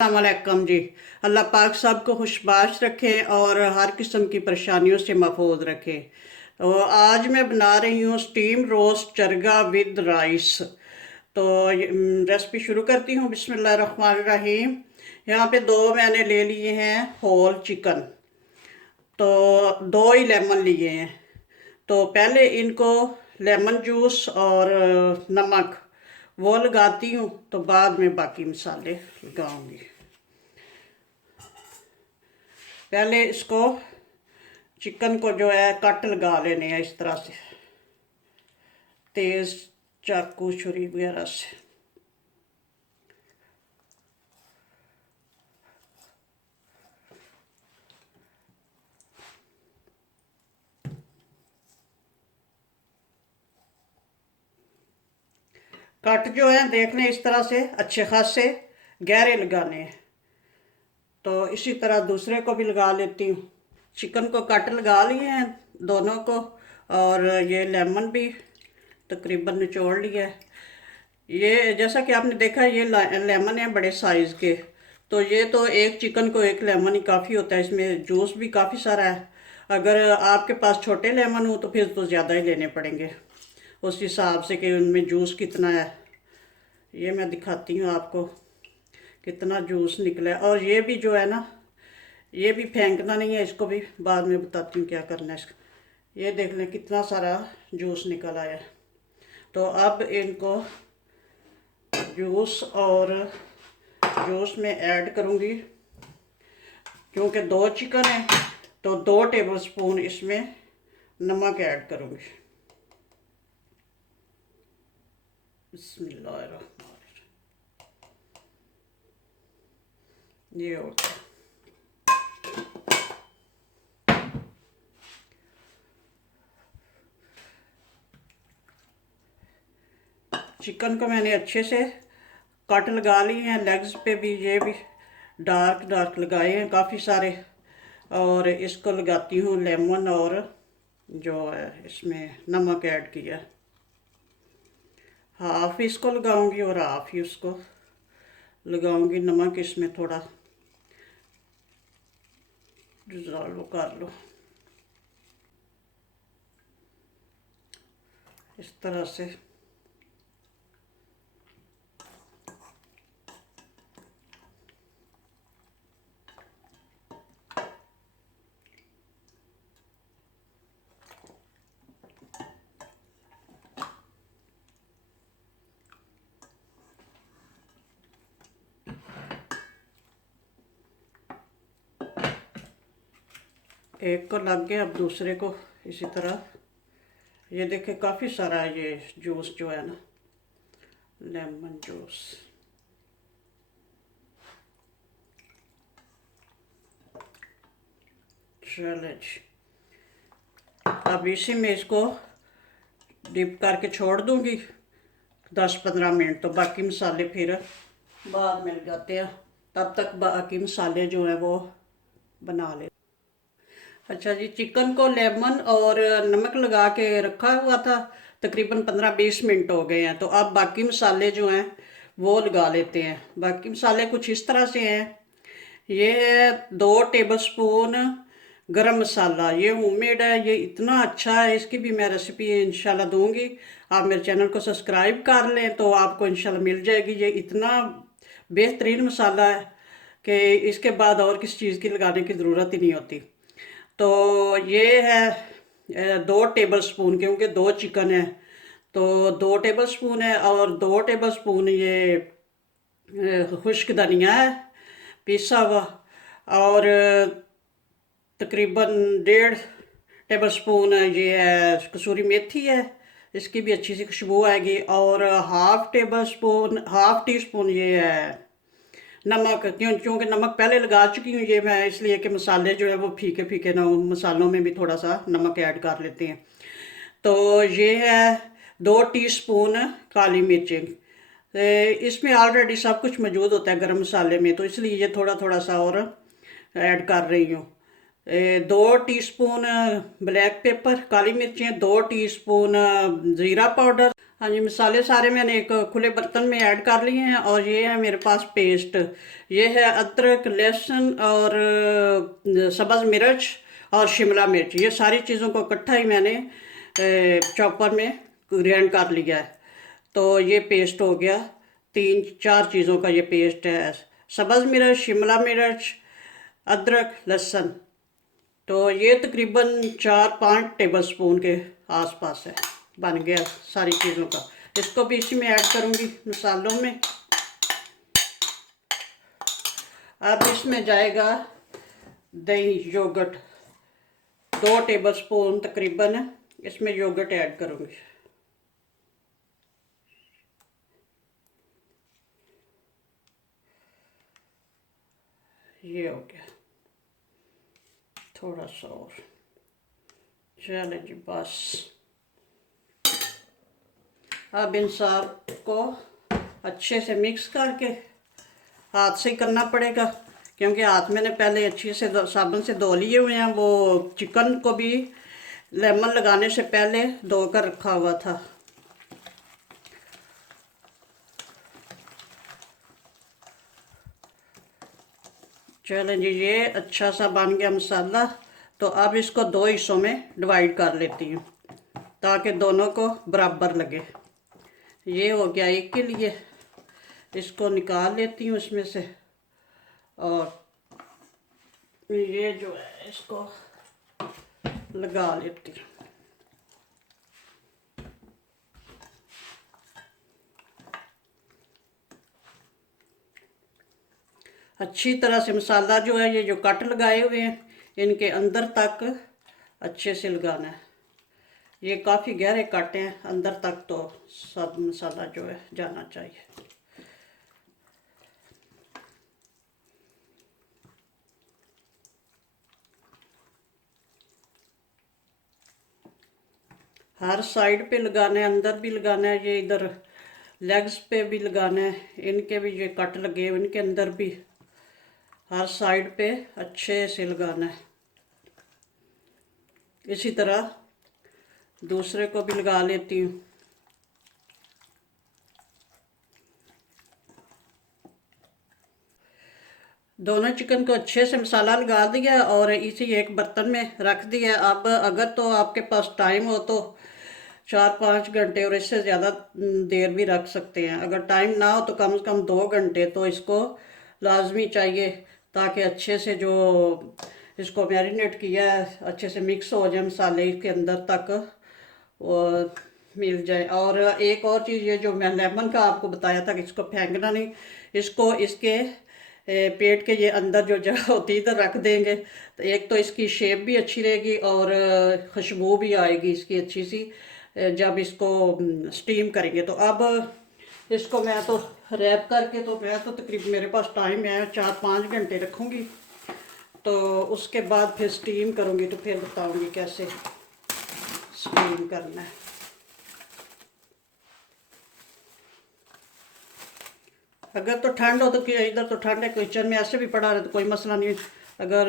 अस्सलामुअलैकुम जी। अल्लाह पाक सबको खुशबाश रखे और हर किस्म की परेशानियों से महफूज रखे। तो आज मैं बना रही हूँ steam roast chargha with rice. तो रेसिपी शुरू करती हूँ। बिस्मिल्लाहिर्रहमानिर्रहीम। यहाँ पे दो मैंने ले लिए हैं होल चिकन। तो दो ही लेमन लिए हैं। तो पहले इनको लेमन जूस और नमक वो लगाती हूँ, तो बाद में बाकी मसाले लगाऊंगी। पहले इसको चिकन को जो है कट लगा लेने हैं इस तरह से, तेज़ चाकू छुरी वगैरह से। कट जो है देख लें इस तरह से अच्छे खासे गहरे लगाने हैं। तो इसी तरह दूसरे को भी लगा लेती हूँ। चिकन को कट लगा लिए हैं दोनों को, और ये लेमन भी तकरीबन निचोड़ लिया है। ये जैसा कि आपने देखा ये लेमन है बड़े साइज़ के। तो ये तो एक चिकन को एक लेमन ही काफ़ी होता है, इसमें जूस भी काफ़ी सारा है। अगर आपके पास छोटे लेमन हो तो फिर तो ज़्यादा ही लेने पड़ेंगे उस हिसाब से कि उनमें जूस कितना है। ये मैं दिखाती हूँ आपको कितना जूस निकला है। और ये भी जो है ना, ये भी फेंकना नहीं है, इसको भी बाद में बताती हूँ क्या करना है इसका। ये देख लें कितना सारा जूस निकल आया है। तो अब इनको जूस में ऐड करूँगी। क्योंकि दो चिकन है तो 2 टेबलस्पून इसमें नमक ऐड करूँगी। बिस्मिल्लाहिर्रहमानिर्रहीम। ये होता है। चिकन को मैंने अच्छे से कट लगा लिए हैं, लेग्स पे भी ये भी डार्क डार्क लगाए हैं काफ़ी सारे। और इसको लगाती हूँ लेमन और जो है इसमें नमक ऐड किया, हाफ इसको लगाऊंगी और हाफ ही उसको लगाऊंगी। नमक इसमें थोड़ा डिज़ोल्व कर लो इस तरह से। एक को लग गया, अब दूसरे को इसी तरह। ये देखे काफ़ी सारा ये जूस जो है ना, लेमन जूस। चले जी, अब इसी में इसको डिप करके छोड़ दूंगी 10-15 मिनट। तो बाकी मसाले फिर बाद में लगाते हैं, तब तक बाकी मसाले जो है वो बना ले। अच्छा जी, चिकन को लेमन और नमक लगा के रखा हुआ था, तकरीबन 15-20 मिनट हो गए हैं। तो अब बाकी मसाले जो हैं वो लगा लेते हैं। बाकी मसाले कुछ इस तरह से हैं। ये है 2 टेबलस्पून गरम मसाला, ये होममेड है, ये इतना अच्छा है। इसकी भी मैं रेसिपी इंशाल्लाह दूंगी। आप मेरे चैनल को सब्सक्राइब कर लें तो आपको इंशाल्लाह मिल जाएगी। ये इतना बेहतरीन मसाला है कि इसके बाद और किसी चीज़ की लगाने की ज़रूरत ही नहीं होती। तो ये है 2 टेबलस्पून, क्योंकि 2 चिकन है तो 2 टेबलस्पून है। और 2 टेबलस्पून ये खुश्क धनिया है पिसा हुआ। और तकरीबन 1.5 टेबलस्पून ये है कसूरी मेथी है, इसकी भी अच्छी सी खुशबू आएगी। और हाफ टी स्पून ये है नमक। क्योंकि नमक पहले लगा चुकी हूँ ये मैं, इसलिए कि मसाले जो है वो फीके फीके ना, मसालों में भी थोड़ा सा नमक ऐड कर लेते हैं। तो ये है 2 टीस्पून काली मिर्चें। इसमें ऑलरेडी सब कुछ मौजूद होता है गरम मसाले में, तो इसलिए ये थोड़ा थोड़ा सा और ऐड कर रही हूँ। 2 टीस्पून ब्लैक पेपर काली मिर्चें, 2 टीस्पून ज़ीरा पाउडर, हाँ जी, मसाले सारे मैंने एक खुले बर्तन में ऐड कर लिए हैं। और ये है मेरे पास पेस्ट। ये है अदरक, लहसुन और सब्ज़ मिर्च और शिमला मिर्च। ये सारी चीज़ों को इकट्ठा ही मैंने चॉपर में ग्राइंड कर लिया है। तो ये पेस्ट हो गया। 3-4 चीज़ों का ये पेस्ट है। सब्ज़ मिर्च, शिमला मिर्च, अदरक, लहसुन। तो ये तकरीबन 4-5 टेबल स्पून के आसपास है। बन गया सारी चीज़ों का। इसको भी इसी में ऐड करूँगी मसालों में। अब इसमें जाएगा दही, योगर्ट 2 टेबल स्पून तकरीबन इसमें योगर्ट ऐड करूँगी। ये हो गया, थोड़ा सा और। चलें जी, बस। अब इन सब को अच्छे से मिक्स करके हाथ से ही करना पड़ेगा, क्योंकि हाथ मैंने पहले अच्छे से साबुन से धो लिए हुए हैं। वो चिकन को भी लेमन लगाने से पहले धो कर रखा हुआ था। चलें जी, ये अच्छा सा बन गया मसाला। तो अब इसको 2 हिस्सों में डिवाइड कर लेती हूँ ताकि दोनों को बराबर लगे। ये हो गया एक के लिए। इसको निकाल लेती हूँ इसमें से। और ये जो है इसको लगा लेती हूँ। अच्छी तरह से मसाला जो है, ये जो कट लगाए हुए हैं, इनके अंदर तक अच्छे से लगाना है। ये काफ़ी गहरे कट हैं, अंदर तक तो सब मसाला जो है जाना चाहिए। हर साइड पे लगाना है, अंदर भी लगाना है। ये इधर लेग्स पे भी लगाना है, इनके भी ये कट लगे हुए, इनके अंदर भी हर साइड पे अच्छे से लगाना है। इसी तरह दूसरे को भी लगा लेती हूँ। दोनों चिकन को अच्छे से मसाला लगा दिया और इसी एक बर्तन में रख दिया। अब अगर तो आपके पास टाइम हो तो 4-5 घंटे और इससे ज़्यादा देर भी रख सकते हैं। अगर टाइम ना हो तो कम से कम 2 घंटे तो इसको लाजमी चाहिए, ताकि अच्छे से जो इसको मैरिनेट किया है अच्छे से मिक्स हो जाए, मसाले इसके अंदर तक और मिल जाए। और एक और चीज़, ये जो मैं लेमन का आपको बताया था कि इसको फेंकना नहीं, इसको इसके पेट के ये अंदर जो जगह होती है इधर रख देंगे तो एक तो इसकी शेप भी अच्छी रहेगी और खुशबू भी आएगी इसकी अच्छी सी जब इसको स्टीम करेंगे। तो अब इसको मैं तो रैप करके, तो मैं तो तकरीबन मेरे पास टाइम है 4-5 घंटे रखूँगी। तो उसके बाद फिर स्टीम करूँगी, तो फिर बताऊँगी कैसे स्टीम करना है। अगर तो ठंड हो तो कि इधर तो ठंड है, किचन में ऐसे भी पड़ा रहे तो कोई मसला नहीं। अगर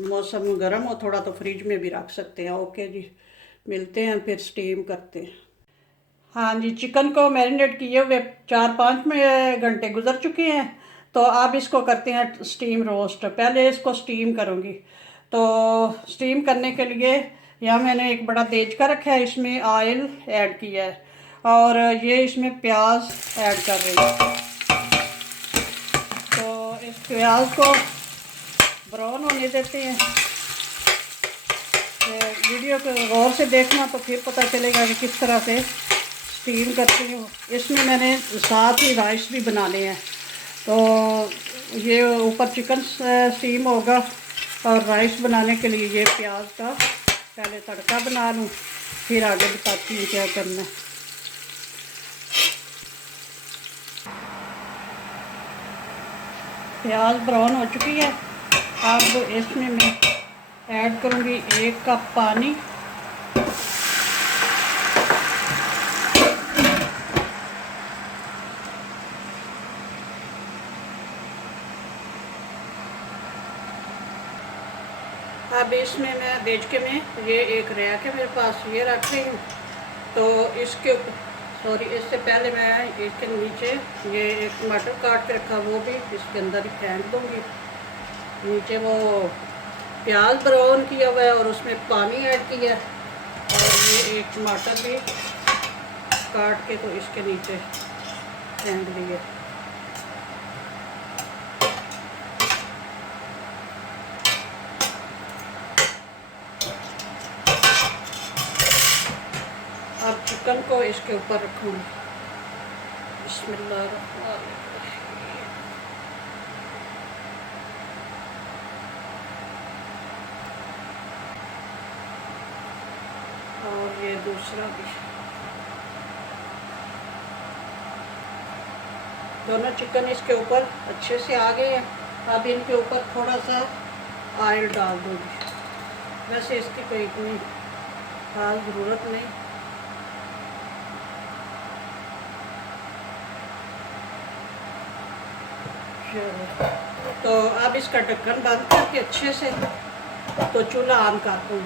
मौसम गर्म हो थोड़ा तो फ्रिज में भी रख सकते हैं। ओके जी, मिलते हैं फिर स्टीम करते हैं। हाँ जी, चिकन को मैरिनेट किए हुए 4-5 घंटे गुजर चुके हैं। तो अब इसको करते हैं स्टीम रोस्ट। पहले इसको स्टीम करूँगी। तो स्टीम करने के लिए यहाँ मैंने एक बड़ा देचका रखा है, इसमें ऑयल ऐड किया है और ये इसमें प्याज ऐड कर रही हूँ। तो इस प्याज को ब्राउन होने देते हैं। तो वीडियो को गौर से देखना तो फिर पता चलेगा कि किस तरह से स्टीम करती हूँ। इसमें मैंने साथ ही राइस भी बनाने हैं। तो ये ऊपर चिकन स्टीम होगा और राइस बनाने के लिए ये प्याज का पहले तड़का बना लूँ, फिर आगे बताती हूँ क्या करना है। प्याज ब्राउन हो चुकी है। अब इसमें मैं ऐड करूँगी 1 कप पानी। अब इसमें मैं देचके में ये एक रैक है मेरे पास, ये रख रही हूँ। तो इसके सॉरी, इससे पहले मैं इसके नीचे ये एक टमाटर काट के रखा वो भी इसके अंदर ही फेंक दूँगी। नीचे वो प्याज ब्राउन किया हुआ है और उसमें पानी ऐड किया है, और ये एक टमाटर भी काट के तो इसके नीचे फेंक दिए। अब चिकन को इसके ऊपर रखूँगी। बिस्मिल्लाहिर्रहमानिर्रहीम। और ये दूसरा भी, दोनों चिकन इसके ऊपर अच्छे से आ गए हैं। अब इनके ऊपर थोड़ा सा ऑयल डाल दूँगी। वैसे इसकी कोई इतनी खास ज़रूरत नहीं। तो अब इसका ढक्कन बंद करके अच्छे से तो चूल्हा ऑन कर दूँ।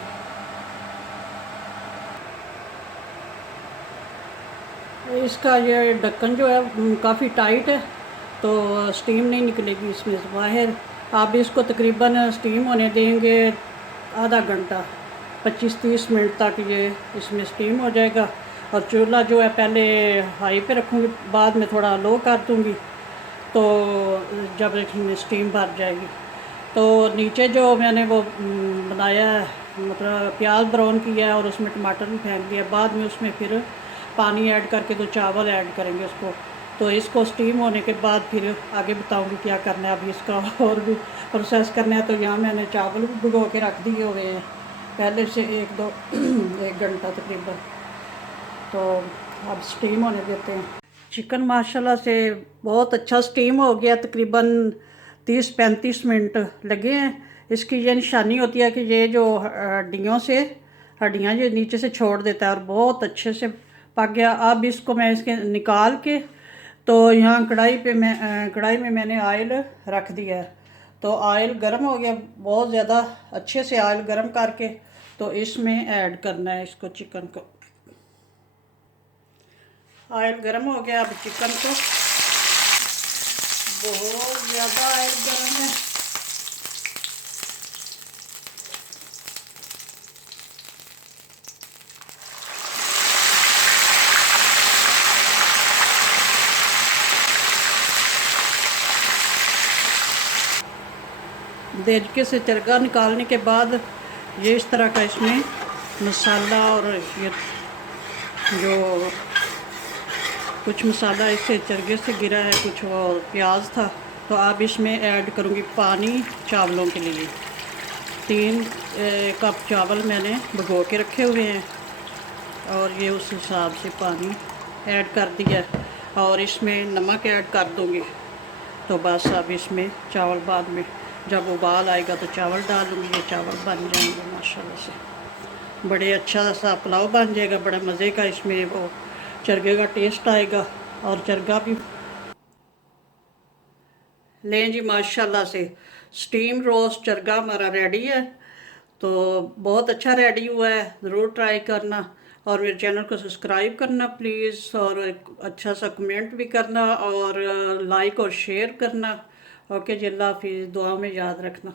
इसका ये ढक्कन जो है काफ़ी टाइट है, तो स्टीम नहीं निकलेगी इसमें से बाहर। आप इसको तकरीबन स्टीम होने देंगे आधा घंटा, 25-30 मिनट तक ये इसमें स्टीम हो जाएगा। और चूल्हा जो है पहले हाई पे रखूँगी, बाद में थोड़ा लो कर दूँगी, तो जब इसमें स्टीम भर जाएगी। तो नीचे जो मैंने वो बनाया है, मतलब प्याज ब्राउन किया है और उसमें टमाटर भी फेंक दिया, बाद में उसमें फिर पानी ऐड करके तो चावल ऐड करेंगे उसको। तो इसको स्टीम होने के बाद फिर आगे बताऊंगी क्या करना है। अभी इसका और भी प्रोसेस करना है। तो यहाँ मैंने चावल भी भिगो के रख दिए हुए हैं पहले से 1 घंटा तकरीबन। तो अब स्टीम होने देते हैं। चिकन माशाल्लाह से बहुत अच्छा स्टीम हो गया, तकरीबन 30-35 मिनट लगे हैं। इसकी ये निशानी होती है कि ये जो हड्डियाँ ये नीचे से छोड़ देता है और बहुत अच्छे से पक गया। अब इसको मैं इसके निकाल के तो यहाँ कढ़ाई में मैंने ऑयल रख दिया है। तो ऑयल गर्म हो गया बहुत ज़्यादा, अच्छे से ऑयल गर्म करके तो इसमें ऐड करना है इसको, चिकन को। ऑयल गर्म हो गया, अब चिकन को, बहुत ज़्यादा ऑयल गर्म है। देरके से चरगा निकालने के बाद ये इस तरह का इसमें मसाला, और ये जो कुछ मसाला इससे चरगे से गिरा है, कुछ वो प्याज था। तो अब इसमें ऐड करूँगी पानी चावलों के लिए। 3 कप चावल मैंने भिगो के रखे हुए हैं और ये उस हिसाब से पानी ऐड कर दिया, और इसमें नमक ऐड कर दूँगी। तो बस अब इसमें चावल बाद में जब उबाल आएगा तो चावल डालूँगी। ये चावल बन जाएंगे माशाल्लाह से, बड़े अच्छा सा पुलाव बन जाएगा, बड़ा मज़े का। इसमें वो चरगे का टेस्ट आएगा और चरगा भी। लें जी, माशाल्लाह से स्टीम रोस्ट चरगा हमारा रेडी है। तो बहुत अच्छा रेडी हुआ है, ज़रूर ट्राई करना और मेरे चैनल को सब्सक्राइब करना प्लीज़, और एक अच्छा सा कमेंट भी करना और लाइक और शेयर करना। ओके जी, अल्लाह हाफिज़, दुआ में याद रखना।